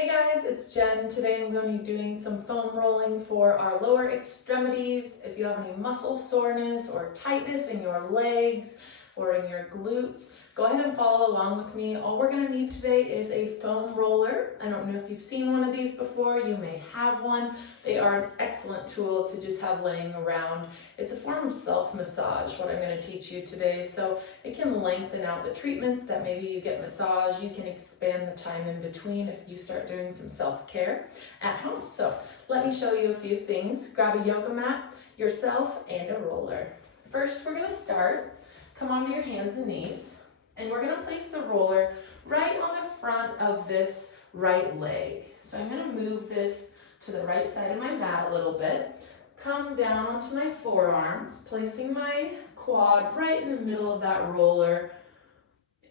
Hey guys, it's Jen. Today I'm going to be doing some foam rolling for our lower extremities. If you have any muscle soreness or tightness in your legs or in your glutes, go ahead and follow along with me. All we're going to need today is a foam roller. I don't know if you've seen one of these before. You may have one. They are an excellent tool to just have laying around. It's a form of self-massage, what I'm going to teach you today. So it can lengthen out the treatments that maybe you get massage. You can expand the time in between if you start doing some self-care at home. So let me show you a few things. Grab a yoga mat, yourself, and a roller. First, we're going to start. Come onto your hands and knees, and we're going to place the roller right on the front of this right leg. So I'm going to move this to the right side of my mat a little bit. Come down onto my forearms, placing my quad right in the middle of that roller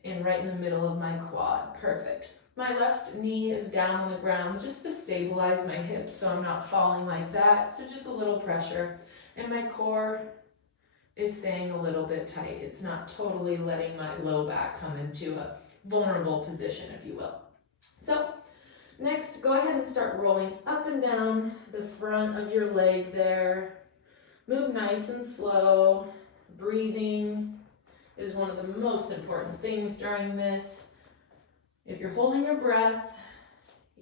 and right in the middle of my quad. Perfect. My left knee is down on the ground just to stabilize my hips so I'm not falling like that. So just a little pressure. And my core is staying a little bit tight. It's not totally letting my low back come into a vulnerable position, if you will. So next, go ahead and start rolling up and down the front of your leg there. Move nice and slow. Breathing is one of the most important things during this. If you're holding your breath,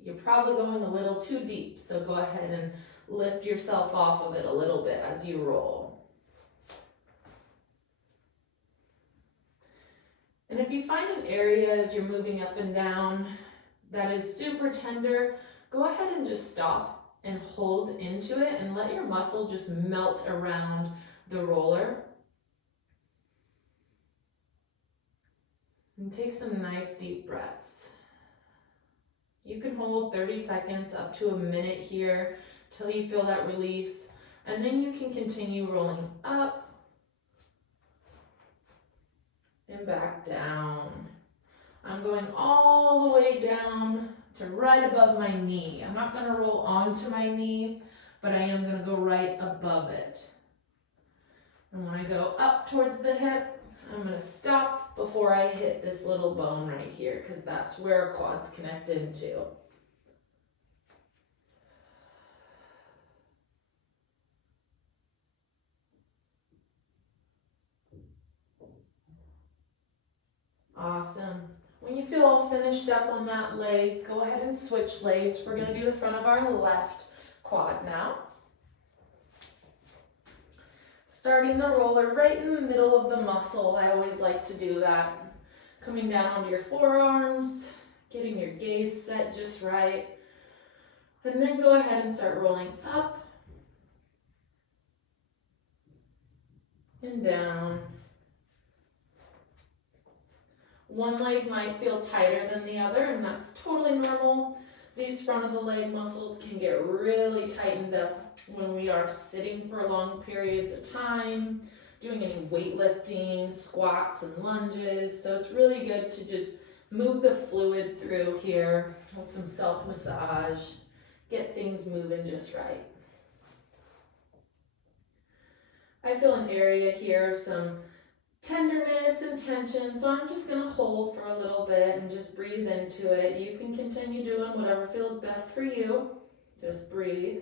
you're probably going a little too deep, so go ahead and lift yourself off of it a little bit as you roll. And if you find an area as you're moving up and down that is super tender, go ahead and just stop and hold into it and let your muscle just melt around the roller. And take some nice deep breaths. You can hold 30 seconds up to a minute here till you feel that release, and then you can continue rolling up and back down. I'm going all the way down to right above my knee. I'm not going to roll onto my knee, but I am going to go right above it. And when I go up towards the hip, I'm going to stop before I hit this little bone right here, because that's where our quads connect into. Awesome. When you feel all finished up on that leg, go ahead and switch legs. We're going to do the front of our left quad now. Starting the roller right in the middle of the muscle. I always like to do that. Coming down onto your forearms, getting your gaze set just right. And then go ahead and start rolling up and down. One leg might feel tighter than the other, and that's totally normal. These front of the leg muscles can get really tightened up when we are sitting for long periods of time, doing any weightlifting, squats and lunges. So it's really good to just move the fluid through here with some self-massage, get things moving just right. I feel an area here of some tenderness and tension, so I'm just going to hold for a little bit and just breathe into it. You can continue doing whatever feels best for you. Just breathe.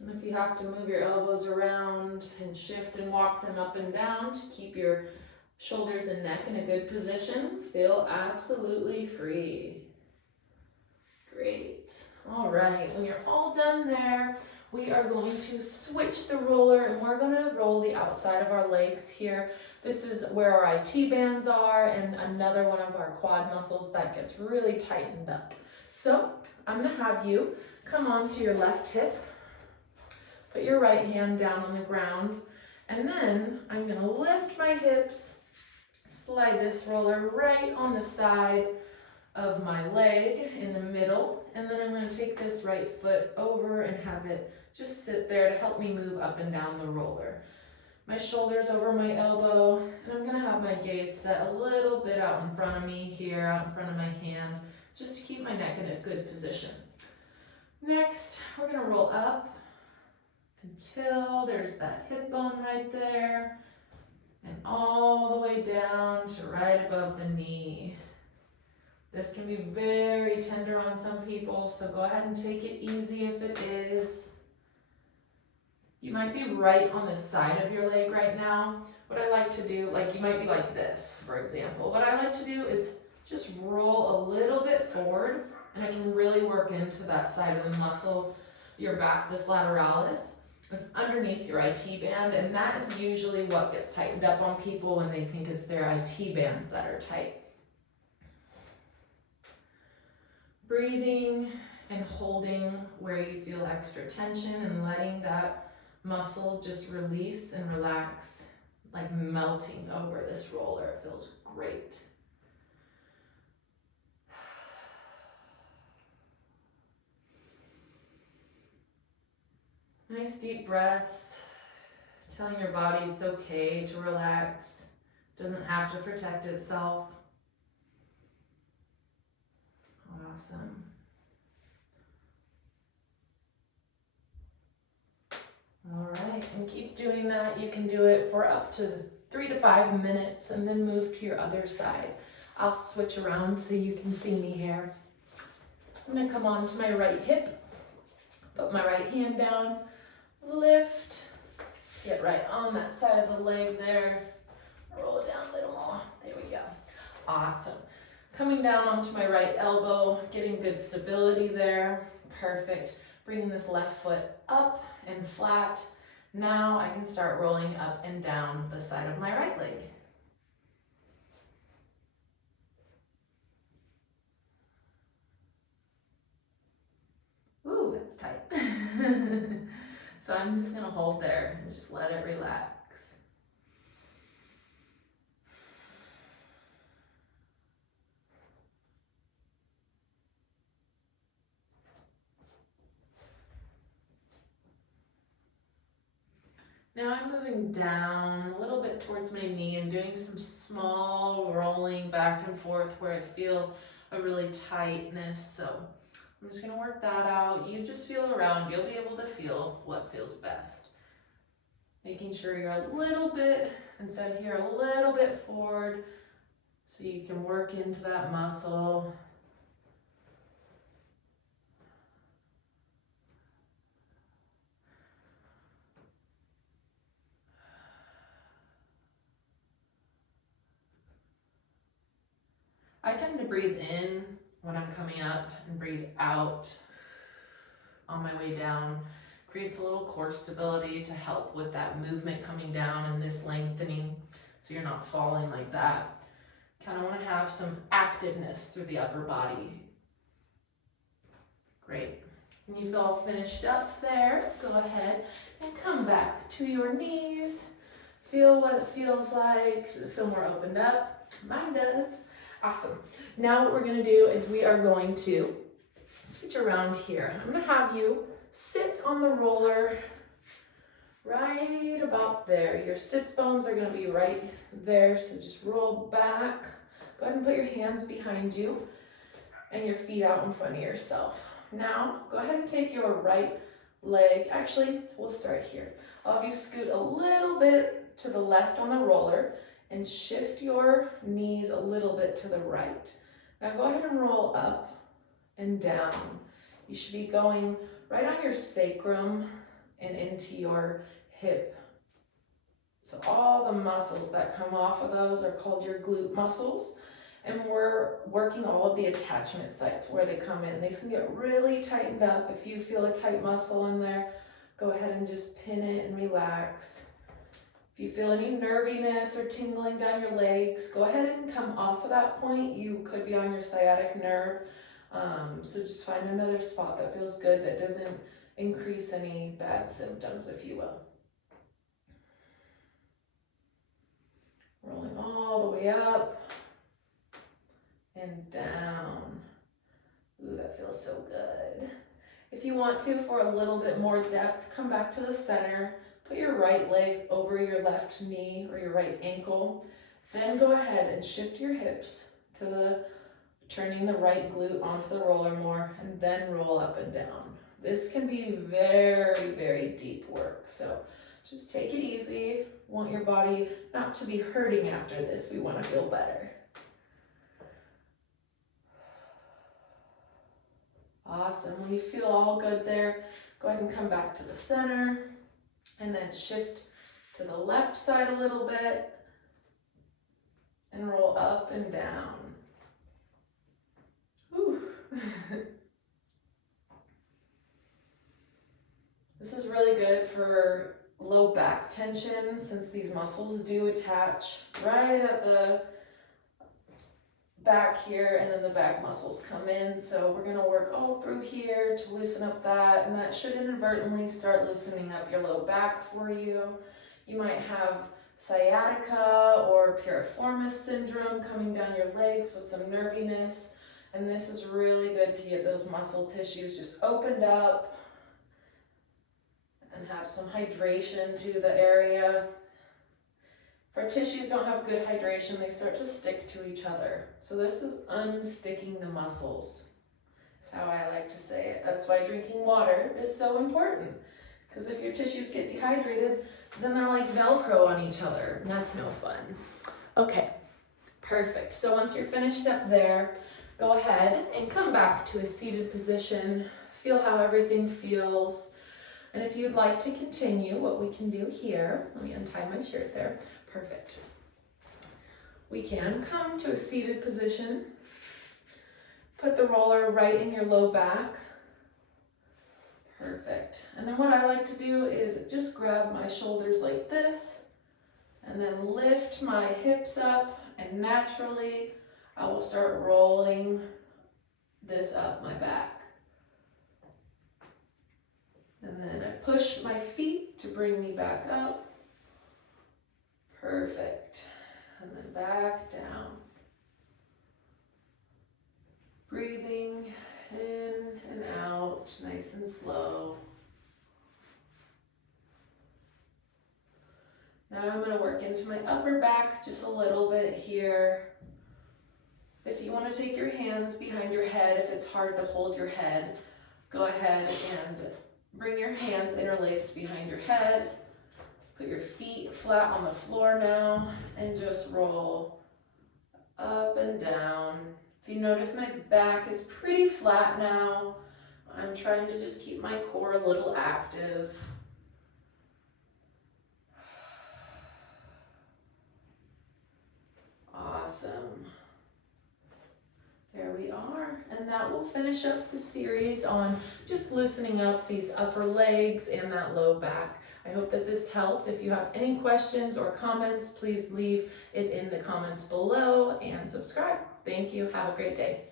And if you have to move your elbows around and shift and walk them up and down to keep your shoulders and neck in a good position, feel absolutely free. Great. All right, when you're all done there, we are going to switch the roller and we're going to roll the outside of our legs here. This is where our IT bands are and another one of our quad muscles that gets really tightened up. So I'm going to have you come onto your left hip. Put your right hand down on the ground, and then I'm going to lift my hips, slide this roller right on the side of my leg in the middle, and then I'm going to take this right foot over and have it just sit there to help me move up and down the roller. My shoulders over my elbow, and I'm gonna have my gaze set a little bit out in front of me here, out in front of my hand, just to keep my neck in a good position. Next, we're gonna roll up until there's that hip bone right there, and all the way down to right above the knee. This can be very tender on some people, so go ahead and take it easy if it is. You might be right on the side of your leg right now. What I like to do, like you might be like this, for example. What I like to do is just roll a little bit forward, and I can really work into that side of the muscle, your vastus lateralis. It's underneath your IT band, and that is usually what gets tightened up on people when they think it's their IT bands that are tight. Breathing and holding where you feel extra tension and letting that muscle just release and relax, like melting over this roller. It feels great. Nice deep breaths, telling your body it's okay to relax. It doesn't have to protect itself. Awesome. All right, and keep doing that. You can do it for up to 3 to 5 minutes and then move to your other side. I'll switch around so you can see me here. I'm gonna come on to my right hip, put my right hand down, lift, get right on that side of the leg there, roll it down a little more, there we go. Awesome. Coming down onto my right elbow, getting good stability there, perfect. Bringing this left foot up and flat. Now I can start rolling up and down the side of my right leg. Ooh, that's tight. So I'm just gonna hold there and just let it relax. Now I'm moving down a little bit towards my knee and doing some small rolling back and forth where I feel a really tightness. So I'm just gonna work that out. You just feel around, you'll be able to feel what feels best. Making sure you're a little bit, instead of here, a little bit forward so you can work into that muscle. I tend to breathe in when I'm coming up and breathe out on my way down. Creates a little core stability to help with that movement coming down and this lengthening so you're not falling like that. Kind of want to have some activeness through the upper body. Great. When you feel all finished up there, go ahead and come back to your knees. Feel what it feels like. Does it feel more opened up? Mine does. Awesome. Now what we're going to do is we are going to switch around here. I'm going to have you sit on the roller right about there. Your sits bones are going to be right there, so just roll back. Go ahead and put your hands behind you and your feet out in front of yourself. Now, go ahead and take your right leg. Actually, we'll start here. I'll have you scoot a little bit to the left on the roller and shift your knees a little bit to the right. Now go ahead and roll up and down. You should be going right on your sacrum and into your hip. So all the muscles that come off of those are called your glute muscles. And we're working all of the attachment sites where they come in. These can get really tightened up. If you feel a tight muscle in there, go ahead and just pin it and relax. If you feel any nerviness or tingling down your legs, go ahead and come off of that point. You could be on your sciatic nerve. So just find another spot that feels good, that doesn't increase any bad symptoms, if you will. Rolling all the way up and down. Ooh, that feels so good. If you want to, for a little bit more depth, come back to the center. put your right leg over your left knee or your right ankle. Then go ahead and shift your hips to turning the right glute onto the roller more, and then roll up and down. This can be very, very deep work, so just take it easy. Want your body not to be hurting after this. We want to feel better. Awesome. When you feel all good there, go ahead and come back to the center and then shift to the left side a little bit and roll up and down. Whew. This is really good for low back tension, since these muscles do attach right at the back here, and then the back muscles come in. So we're gonna work all through here to loosen up that, and that should inadvertently start loosening up your low back for you. You might have sciatica or piriformis syndrome coming down your legs with some nerviness, and this is really good to get those muscle tissues just opened up and have some hydration to the area. If our tissues don't have good hydration, they start to stick to each other. So this is unsticking the muscles, is how I like to say it. That's why drinking water is so important, because if your tissues get dehydrated, then they're like Velcro on each other, and that's no fun. Okay, perfect. So once you're finished up there, go ahead and come back to a seated position. Feel how everything feels. And if you'd like to continue, what we can do here, let me untie my shirt there. Perfect. We can come to a seated position. Put the roller right in your low back. Perfect. And then what I like to do is just grab my shoulders like this and then lift my hips up, and naturally I will start rolling this up my back. And then I push my feet to bring me back up. Perfect. And then back down. Breathing in and out, nice and slow. Now I'm going to work into my upper back just a little bit here. If you want to take your hands behind your head, if it's hard to hold your head, go ahead and bring your hands interlaced behind your head. Put your feet flat on the floor now and just roll up and down. If you notice, my back is pretty flat now. I'm trying to just keep my core a little active. Awesome. There we are. And that will finish up the series on just loosening up these upper legs and that low back. I hope that this helped. If you have any questions or comments, please leave it in the comments below and subscribe. Thank you. Have a great day.